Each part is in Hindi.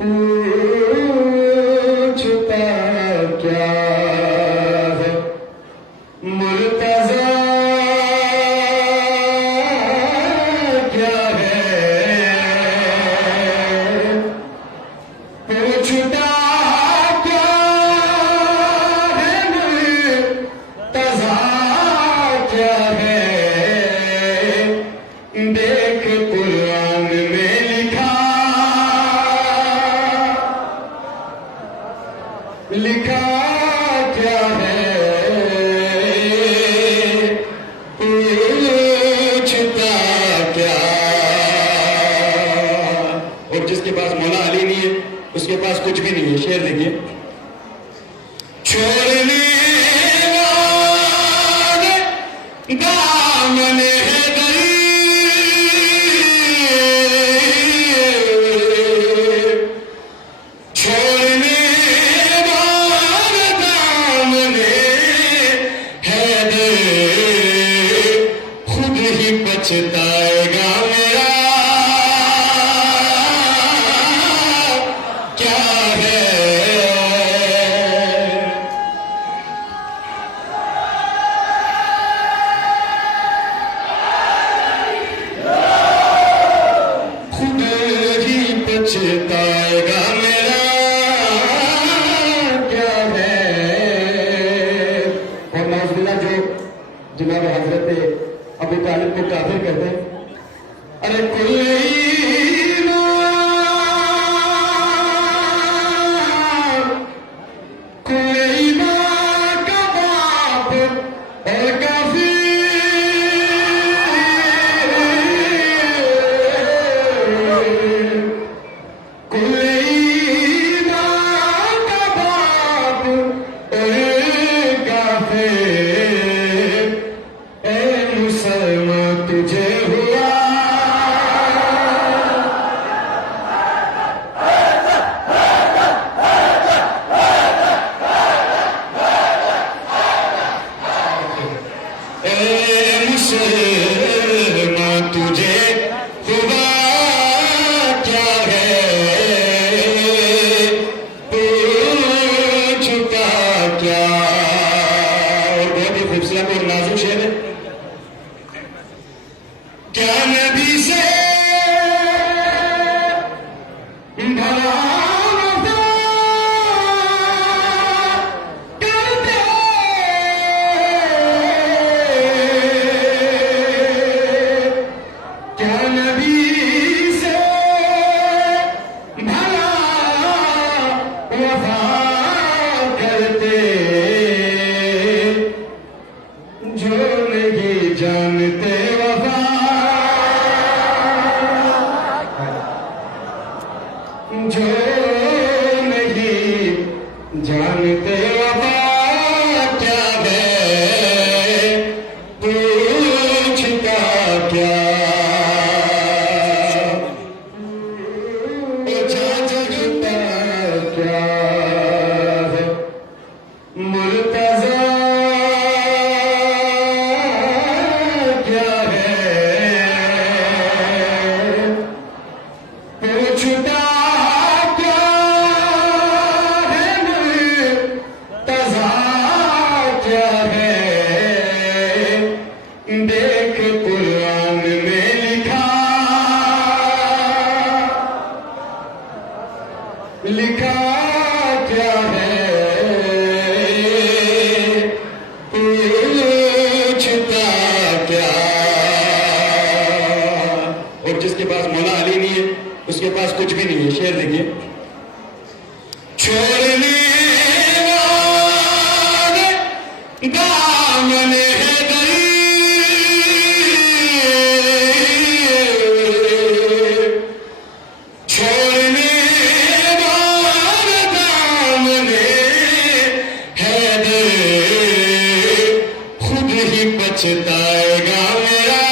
पूछता क्या है मुर्तज़ा क्या है पूछता क्या है मुर्तज़ा क्या है देख कुरान में लिखा क्या है पूछता क्या और जिसके पास मौला अली नहीं है उसके पास कुछ भी नहीं है। शेर देखिए छोड़ने वाले दामन है बचताएगा मेरा क्या है खुद ही बचताएगा मेरा क्या है। और नाज़िला जो जनाब हजरत अबू तालिब को काफिर कहते हैं। अरे कोई माँ का बाप और काफिर कोई माँ का बाप और काफिर मुसलमान तुझे हुआ मुसलमान तुझे हुआ क्या है पूछता क्या। और बहुत ही खूबसूरत और नाजुक शेर है। क्या नबी से भला वफा करते क्या नबी से भला वफा करते जो नहीं जानते वफा जो नहीं जानते वफा क्या है पूछता क्या। जागता क्या है मुर्तज़ा क्या है पूछता देख कुरान में लिखा क्या है पूछता क्या। और जिसके पास मौला अली नहीं है उसके पास कुछ भी नहीं है। शेर देखिए छोड़ने वाले दामन है बचताएगा मेरा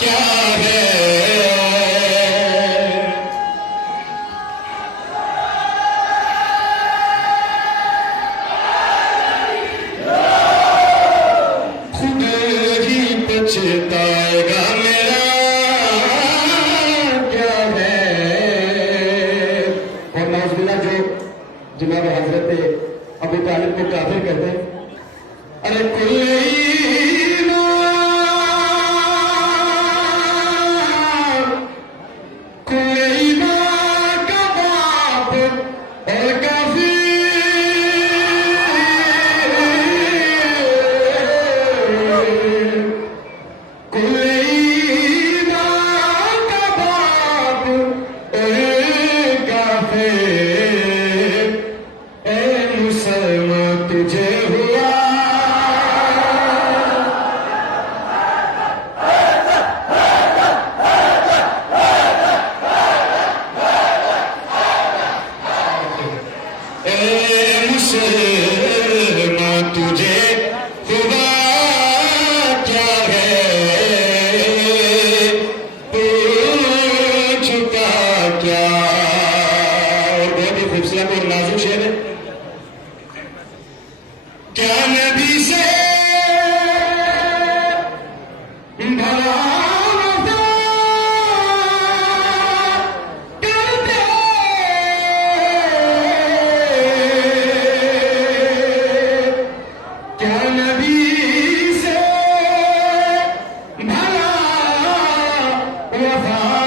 क्या है। तालिब को काफिर कर दे। अरे कोई तुझे हुआ मुसलमान तुझे हुआ क्या है, तू झुका क्या। और बहुत ही खूबसूरत और नाजुक शेर है। क्या नबी से भला वफा करते, क्या नबी से भला वफा